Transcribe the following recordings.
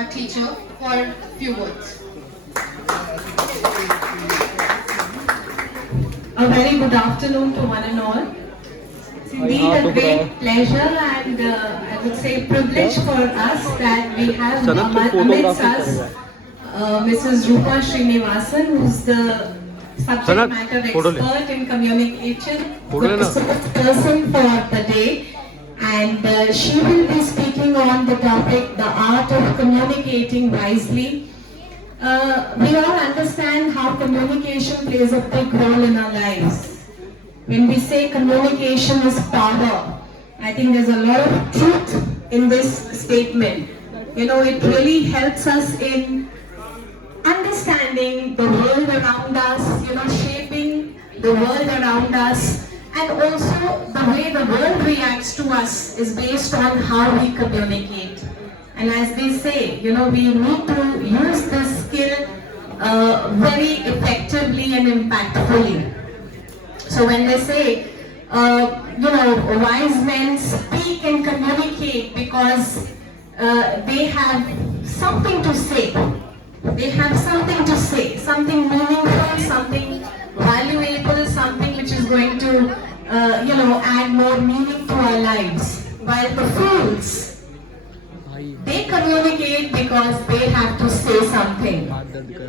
our teacher, for a few words. A very good afternoon to one and all. It's indeed a great pleasure and I would say privilege for us that we have amidst us Mrs. Rupa Srinivasan, who's the subject matter expert in communication, the person for the day, and she will be speaking on the topic, the art of communicating wisely. We all understand how communication plays a big role in our lives. When we say communication is power, I think there's a lot of truth in this statement. You know, it really helps us in understanding the world around us, you know, shaping the world around us, and also the way the world reacts to us is based on how we communicate. And as they say, you know, we need to use this skill very effectively and impactfully. So when they say, you know, wise men speak and communicate because they have something to say. They have something to say, something meaningful, something valuable, something which is going to, you know, add more meaning to our lives. While the fools, they communicate because they have to say something.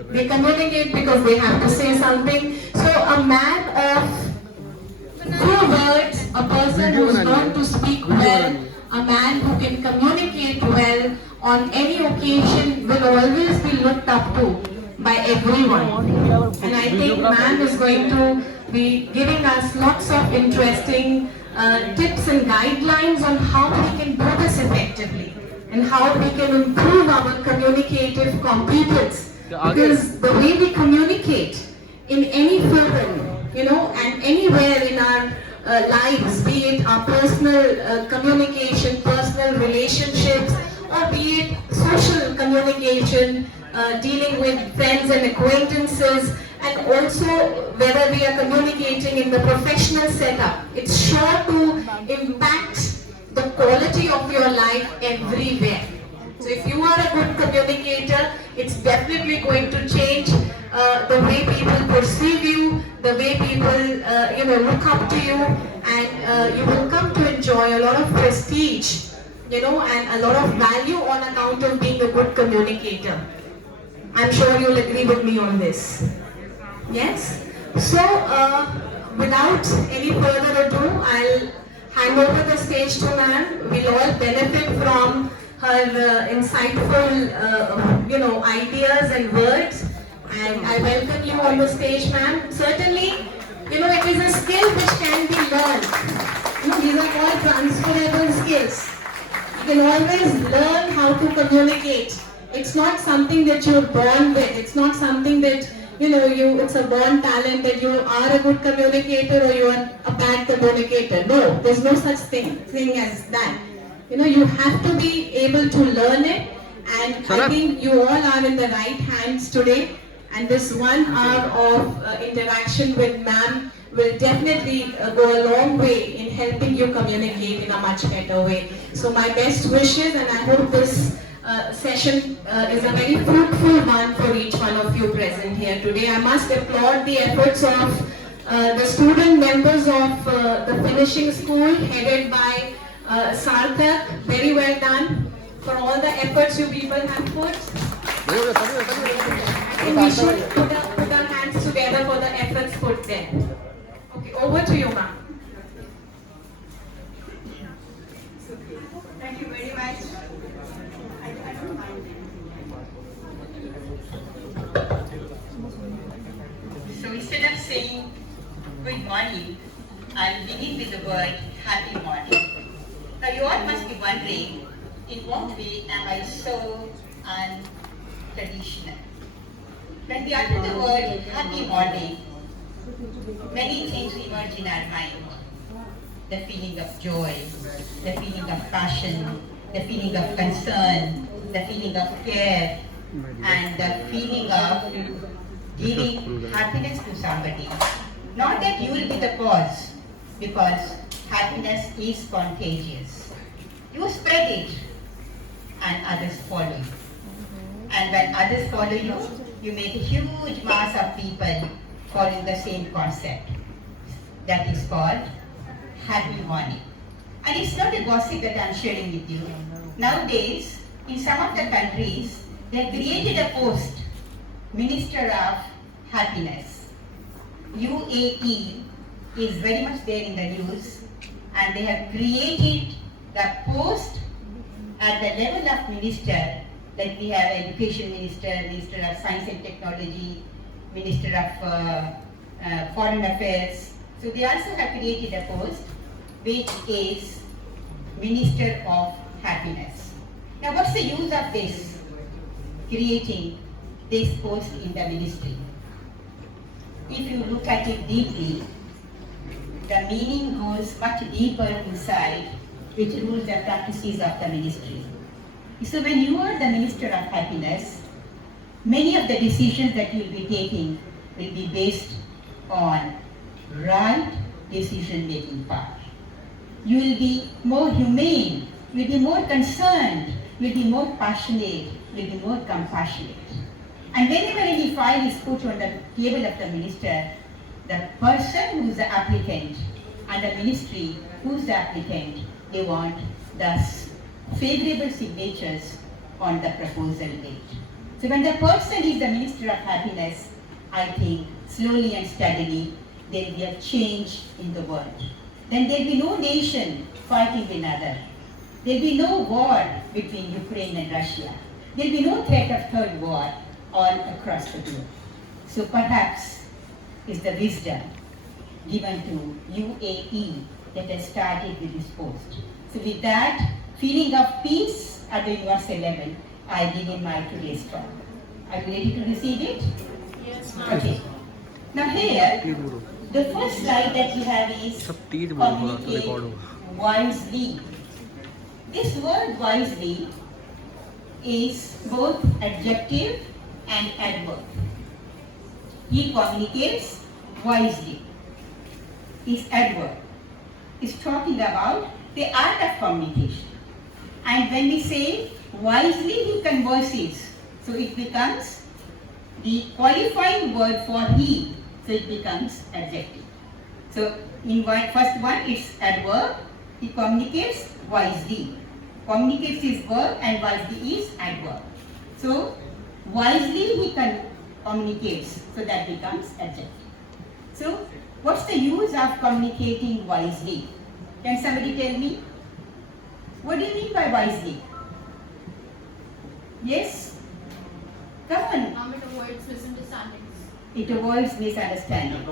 They communicate because they have to say something. So a man of few words, a person who is known to speak well, a man who can communicate well on any occasion will always be looked up to by everyone. And I think ma'am is going to be giving us lots of interesting tips and guidelines on how we can do this effectively and how we can improve our communicative competence. Because the way we communicate in any forum, you know, and anywhere in our lives, be it our personal communication, personal relationships, or be it social communication, dealing with friends and acquaintances, and also whether we are communicating in the professional setup, it's sure to impact the quality of your life everywhere. So if you are a good communicator, it's definitely going to change the way people perceive you, the way people you know, look up to you, and you will come to enjoy a lot of prestige, you know, and a lot of value on account of being a good communicator. I'm sure you'll agree with me on this. Yes? So, without any further ado, I'll hand over the stage to ma'am. We'll all benefit from her insightful, you know, ideas and words. And I welcome you on the stage, ma'am. Certainly, you know, it is a skill which can be learned. You know, these are all transferable skills. You can always learn how to communicate. It's not something that you're born with. It's not something that, you know, it's a born talent that you are a good communicator or you are a bad communicator. No, there's no such thing as that. You know, you have to be able to learn it, and I think you all are in the right hands today. And this 1 hour of interaction with ma'am will definitely go a long way in helping you communicate in a much better way. So my best wishes, and I hope this session is a very fruitful one for each one of you present here today. I must applaud the efforts of the student members of the finishing school headed by Sarthak. Very well done for all the efforts you people have put. I think we should put our hands together for the efforts put there. Okay, over to you, ma'am. Thank you very much. I don't mind. So instead of saying good morning, I'll begin with the word happy morning. Now you all must be wondering, in what way am I so untraditional? When we utter the word happy morning, many things emerge in our mind. The feeling of joy, the feeling of passion, the feeling of concern, the feeling of care, and the feeling of giving happiness to somebody. Not that you will be the cause, because happiness is contagious. You spread it and others follow. And when others follow you, you make a huge mass of people following the same concept. That is called happy morning. And it's not a gossip that I'm sharing with you. Nowadays, in some of the countries, they have created a post, Minister of Happiness. UAE is very much there in the news, and they have created the post at the level of minister, like we have Education Minister, Minister of Science and Technology, Minister of Foreign Affairs. So they also have created a post which is Minister of Happiness. Now what's the use of this, creating this post in the ministry? If you look at it deeply, the meaning goes much deeper inside, which rules the practices of the ministry. So when you are the Minister of Happiness, many of the decisions that you will be taking will be based on right decision-making power. You will be more humane, you will be more concerned, you will be more passionate, you will be more compassionate. And whenever any file is put on the table of the minister, the person who is the applicant and the ministry who is the applicant, they want the favorable signatures on the proposal date. So when the person is the Minister of Happiness, I think slowly and steadily there will be a change in the world. Then there will be no nation fighting another. There will be no war between Ukraine and Russia. There will be no threat of third war all across the globe. So perhaps it's the wisdom given to UAE that has started with this post. So with that feeling of peace at the universal level, I begin my today's talk. Are you ready to receive it? Yes, Okay. Now here, the first slide that we have is communicate wisely. This word wisely is both adjective and adverb. He communicates wisely. Is adverb. Is talking about the art of communication. And when we say wisely he converses, so it becomes the qualifying word for he, so it becomes adjective. So in first one it's adverb, he communicates wisely. Communicates is verb and wisely is adverb. So wisely he communicates, so that becomes adjective. So what's the use of communicating wisely? Can somebody tell me? What do you mean by wisely? Yes? Come on. It avoids misunderstandings. It avoids misunderstandings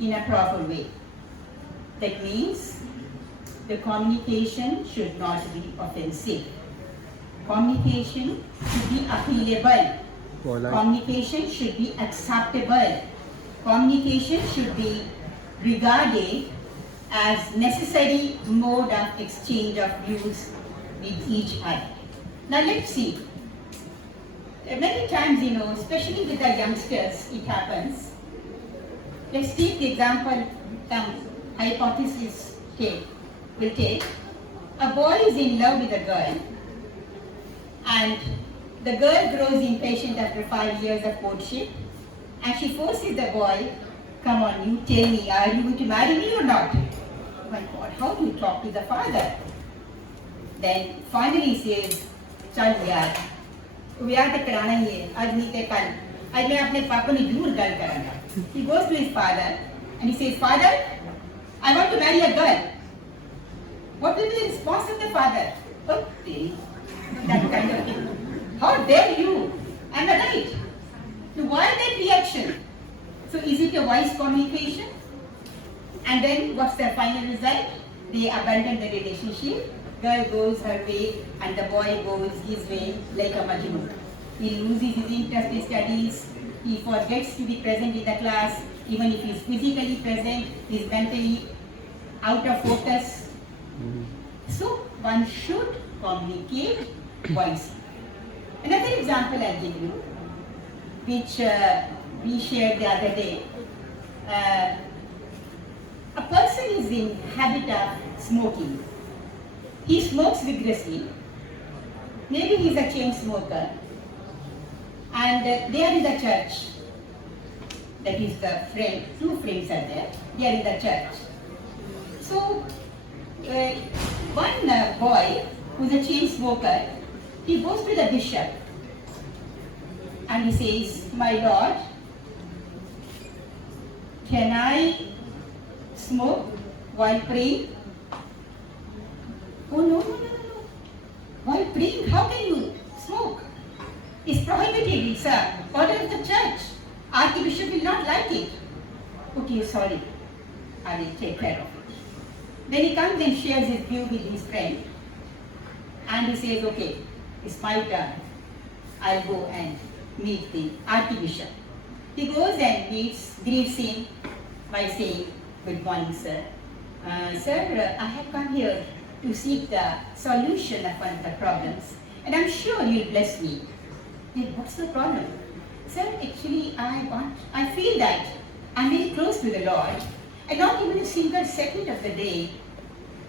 in a proper way. That means the communication should not be offensive. Communication should be appealable. Communication should be acceptable. Communication should be regarded as necessary mode of exchange of views with each other. Now let's see. Many times, especially with the youngsters, it happens. Let's take the example, hypothesis we'll take. A boy is in love with a girl, and the girl grows impatient after 5 years of courtship, and she forces the boy, come on, you tell me, are you going to marry me or not? Oh my God, how do you talk to the father? Then finally he says, chal yaar, विवाह तो कराना ही है, आज नहीं तो कल, आज मैं अपने पापा ने जरूर गल करांगा. He goes to his father and he says, Father, I want to marry a girl. What will be the response of the father? Okay, that kind of thing. How dare you? Am I right? So why that reaction? So is it a wise communication? And then what's the final result? They abandon the relationship. Girl goes her way and the boy goes his way like a Majnun. He loses his interest in studies. He forgets to be present in the class. Even if he is physically present, he is mentally out of focus. So one should communicate wisely. Another example I'll give you, which we shared the other day. A person is in habit of smoking. He smokes vigorously. Maybe he's a chain smoker. and they are in the church. That is the friend, two friends are there, they are in the church. So, one boy who is a chain smoker, he goes to the bishop and he says, "My Lord, can I smoke while praying?" "Oh, no, no, no, no, no. While praying, how can you smoke? It's prohibited, it's a order of the church. Archbishop will not like it." "Okay, sorry, I will take care of it." Then he comes and shares his view with his friend and he says, "Okay, it's my turn. I'll go and meet the Archbishop." He goes and greets him by saying, "Good morning, sir. Sir, I have come here to seek the solution of one of the problems and I'm sure you'll bless me." "Then what's the problem?" "Sir, actually I feel that I'm very close to the Lord and not even a single second of the day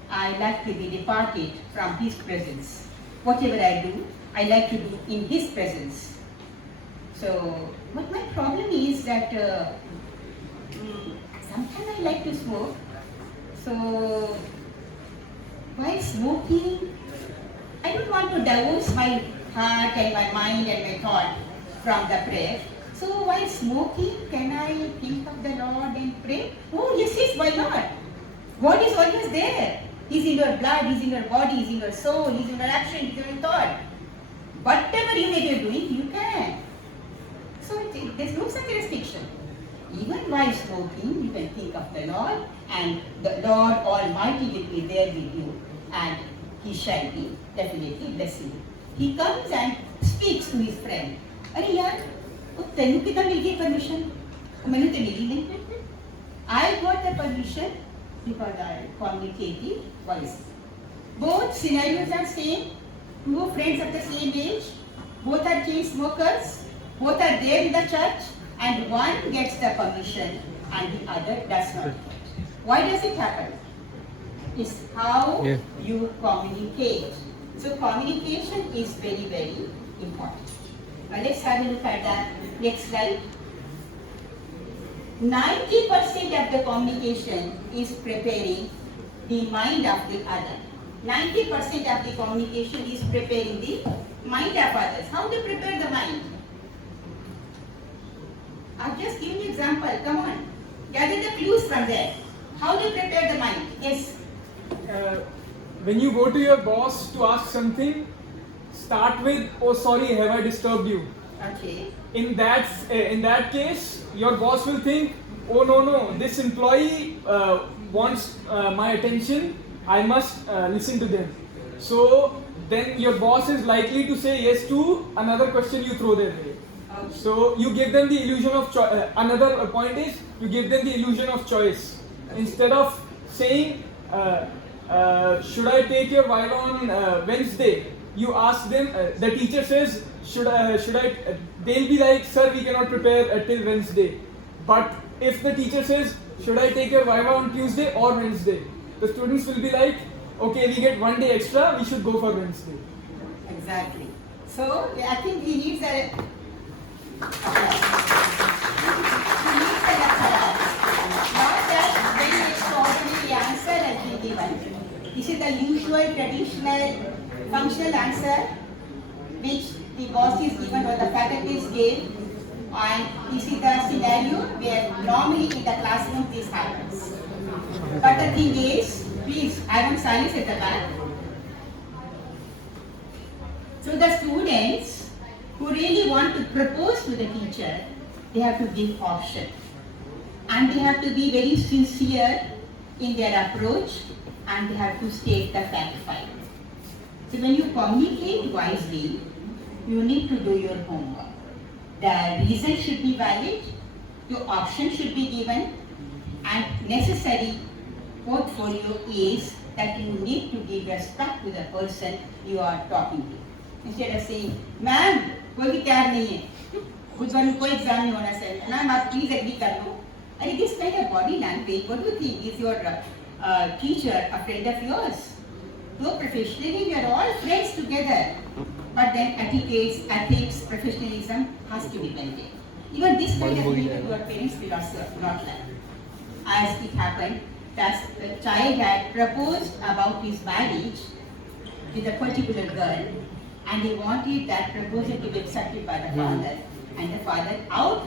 I like to be departed from His presence. Whatever I do, I like to do in His presence. So, what my problem is that sometimes I like to smoke. So, while smoking, I don't want to divorce my heart and my mind and my thought from the prayer. So while smoking, can I think of the Lord and pray?" "Oh, yes, yes, why not? God is always there. He's in your blood, He's in your body, He's in your soul, He's in your action, He's in your thought. Whatever you may be doing, you can." So there's no such restriction. Even while smoking, you can think of the Lord and the Lord Almighty will be there with you and He shall be definitely blessing you. He comes and speaks to his friend. "Arey yaar, tenu kita mil gayi permission? Maine to mili nahi. I got the permission because I communicated voice." Both scenarios are same. Two friends of the same age. Both are chain smokers. Both are there in the church, and one gets the permission and the other does not get. Why does it happen? It's how you communicate. So communication is very, very important. Let's have a look at the next slide. 90% of the communication is preparing the mind of the other. 90% of the communication is preparing the mind of others. How to prepare the mind? I'll just give you an example. Come on. Gather the clues from there. How to prepare the mind? Yes. When you go to your boss to ask something, start with, "Oh, sorry, have I disturbed you?" Okay. In that case, your boss will think, "Oh, no, this employee wants my attention. I must listen to them." So then your boss is likely to say yes to another question you throw their way. So you give them the illusion of choice. Another point is you give them the illusion of choice. Instead of saying, "Should I take your violin on Wednesday?" you ask them. The teacher says, "Should I?" They'll be like, "Sir, we cannot prepare till Wednesday." But if the teacher says, "Should I take your violin on Tuesday or Wednesday?" the students will be like, "Okay, we get one day extra. We should go for Wednesday." Exactly. So I think he needs a. Not that very extraordinary answer has been given. This is the usual, traditional, functional answer which the boss is given or the faculty is gave, and this is the scenario where normally in the classroom this happens. But the thing is, please, I want silence at the back. So the students who really want to propose to the teacher, they have to give option. And they have to be very sincere in their approach, and they have to state the fact file. So when you communicate wisely, you need to do your homework. The reason should be valid, your option should be given, and necessary portfolio is that you need to give respect to the person you are talking to. Instead of saying, "Ma'am, कोई भी तैयार नहीं है, कुछ वालों कोई exam नहीं होना चाहिए, मैम आप प्लीज एग्री कर लो." And this kind of body language, what do you think? Is your teacher a friend of yours? Though professionally we are all friends together, but then etiquette, ethics, professionalism has to be maintained. Even this kind of behavior your parents will also not like. As it happened, that the child had proposed about his marriage with a particular girl, and they wanted that proposal to be accepted by the father, and the father outright